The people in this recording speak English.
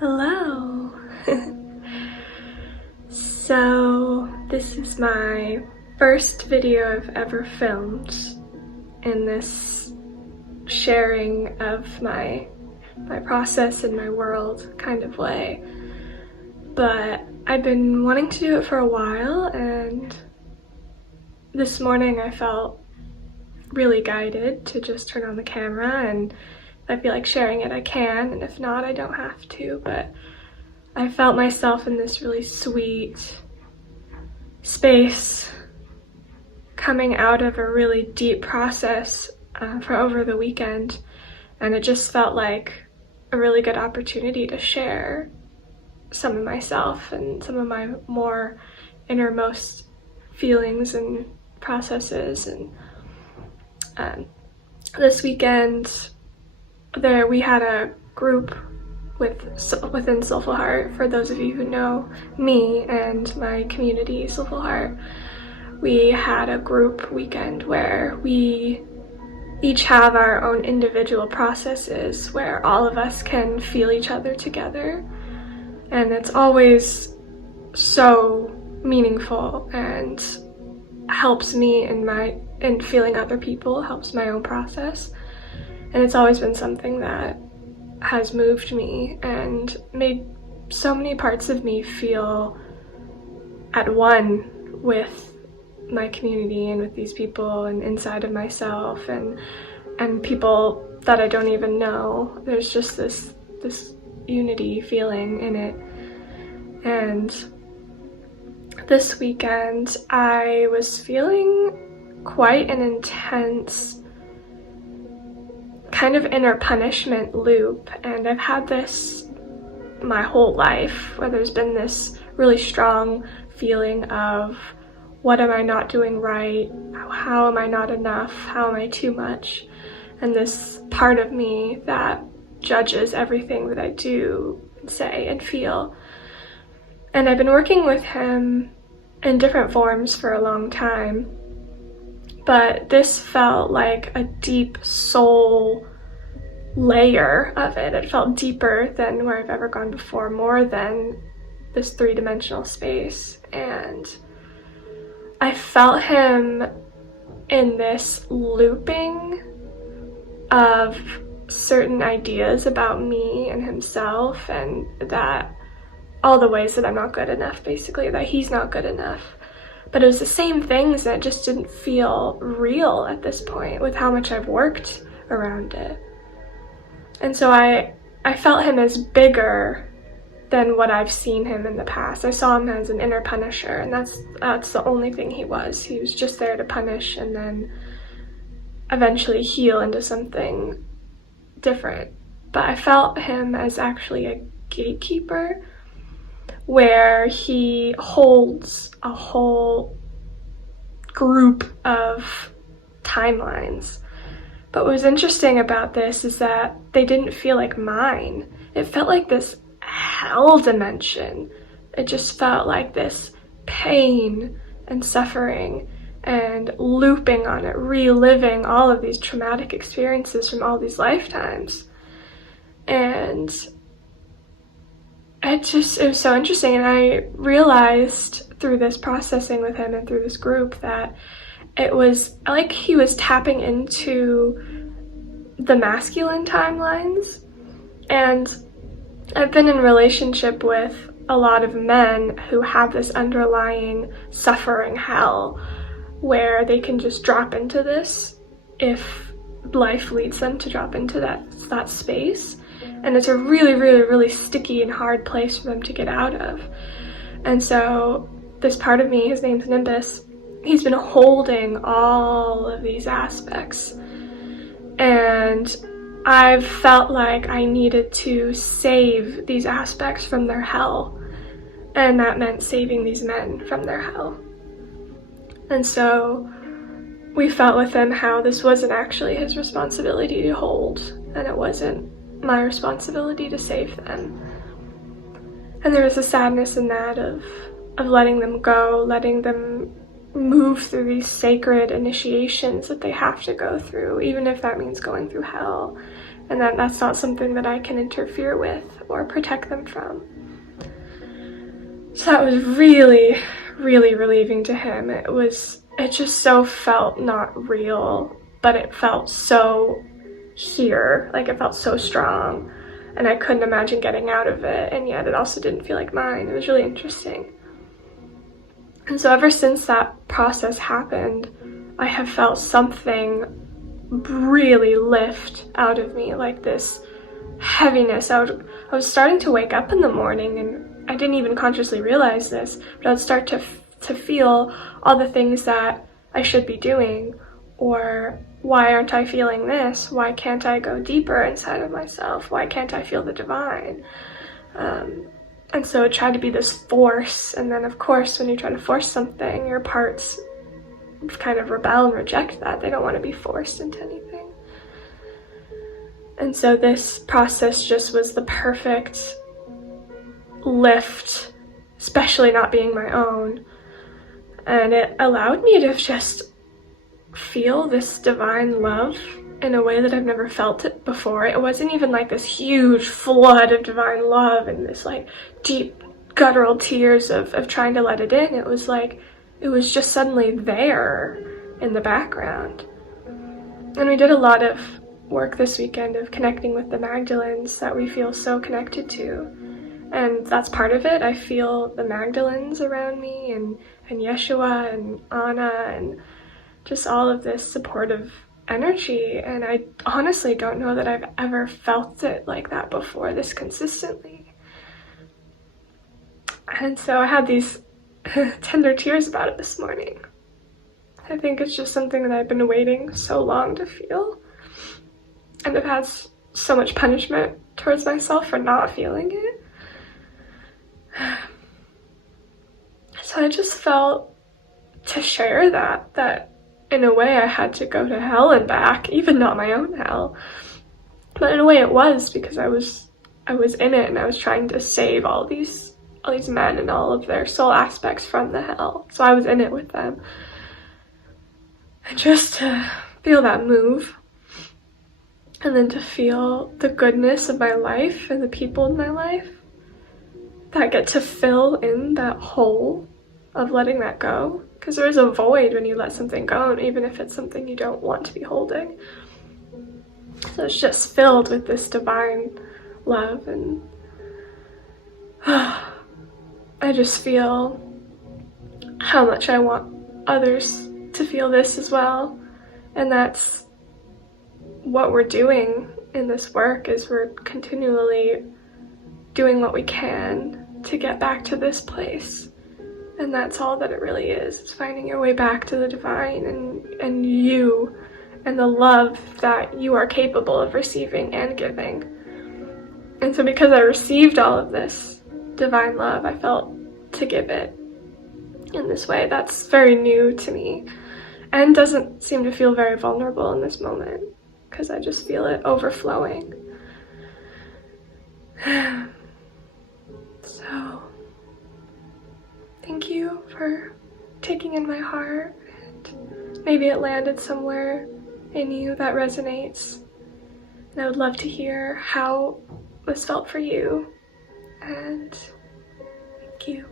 Hello! So, this is my first video I've ever filmed in this sharing of my process in my world kind of way. But I've been wanting to do it for a while, and this morning I felt really guided to just turn on the camera, and if I feel like sharing it I can, and if not I don't have to. But I felt myself in this really sweet space coming out of a really deep process for over the weekend, and it just felt like a really good opportunity to share some of myself and some of my more innermost feelings and processes. And this weekend we had a group within Soulful Heart. For those of you who know me and my community, Soulful Heart, we had a group weekend where we each have our own individual processes where all of us can feel each other together, and it's always so meaningful and helps me in feeling other people, helps my own process. And it's always been something that has moved me and made so many parts of me feel at one with my community and with these people and inside of myself and people that I don't even know. There's just this unity feeling in it. And this weekend I was feeling quite an intense kind of inner punishment loop, and I've had this my whole life, where there's been this really strong feeling of, what am I not doing right? How am I not enough? How am I too much? And this part of me that judges everything that I do, say, and feel. And I've been working with him in different forms for a long time, but this felt like a deep soul layer of it. It felt deeper than where I've ever gone before, more than this three-dimensional space. And I felt him in this looping of certain ideas about me and himself, and that all the ways that I'm not good enough, basically, that he's not good enough. But it was the same things that just didn't feel real at this point with how much I've worked around it. And so I felt him as bigger than what I've seen him in the past. I saw him as an inner punisher, and that's the only thing he was. He was just there to punish and then eventually heal into something different. But I felt him as actually a gatekeeper, where he holds a whole group of timelines. But what was interesting about this is that they didn't feel like mine. It felt like this hell dimension. It just felt like this pain and suffering and looping on it, reliving all of these traumatic experiences from all these lifetimes. And it was so interesting, and I realized through this processing with him and through this group that it was like he was tapping into the masculine timelines. And I've been in relationship with a lot of men who have this underlying suffering hell, where they can just drop into this if life leads them to drop into that space. And it's a really, really, really sticky and hard place for them to get out of. And so this part of me, his name's Nimbus, he's been holding all of these aspects. And I've felt like I needed to save these aspects from their hell. And that meant saving these men from their hell. And so we felt with him how this wasn't actually his responsibility to hold, and it wasn't my responsibility to save them. And there was a sadness in that of letting them go, letting them move through these sacred initiations that they have to go through, even if that means going through hell. and that that's not something that I can interfere with or protect them from. So that was really, really relieving to him. It just so felt not real, but it felt so here, like it felt so strong, and I couldn't imagine getting out of it, and yet it also didn't feel like mine. It was really interesting. And so ever since that process happened, I have felt something really lift out of me, like this heaviness. I was starting to wake up in the morning, and I didn't even consciously realize this, but I would start to feel all the things that I should be doing, or why aren't I feeling this? Why can't I go deeper inside of myself? Why can't I feel the divine? And so it tried to be this force, and then of course when you try to force something, your parts kind of rebel and reject that. They don't want to be forced into anything. And so this process just was the perfect lift, especially not being my own. And it allowed me to just feel this divine love in a way that I've never felt it before. It wasn't even like this huge flood of divine love and this like deep guttural tears of trying to let it in. It was like, it was just suddenly there in the background. And we did a lot of work this weekend of connecting with the Magdalens that we feel so connected to. And that's part of it. I feel the Magdalens around me, and Yeshua and Anna, and just all of this supportive energy. And I honestly don't know that I've ever felt it like that before, this consistently. And so I had these tender tears about it this morning. I think it's just something that I've been waiting so long to feel. And I've had so much punishment towards myself for not feeling it. So I just felt to share that in a way I had to go to hell and back, even not my own hell. But in a way it was, because I was in it, and I was trying to save all these men and all of their soul aspects from the hell. So I was in it with them. And just to feel that move, and then to feel the goodness of my life and the people in my life that get to fill in that hole of letting that go. Because there is a void when you let something go, even if it's something you don't want to be holding. So it's just filled with this divine love, and I just feel how much I want others to feel this as well. And that's what we're doing in this work, is we're continually doing what we can to get back to this place. And that's all that it really is finding your way back to the divine, and you, and the love that you are capable of receiving and giving. And so because I received all of this divine love, I felt to give it in this way. That's very new to me, and doesn't seem to feel very vulnerable in this moment, because I just feel it overflowing. So thank you for taking in my heart, and maybe it landed somewhere in you that resonates. And I would love to hear how this felt for you. And thank you.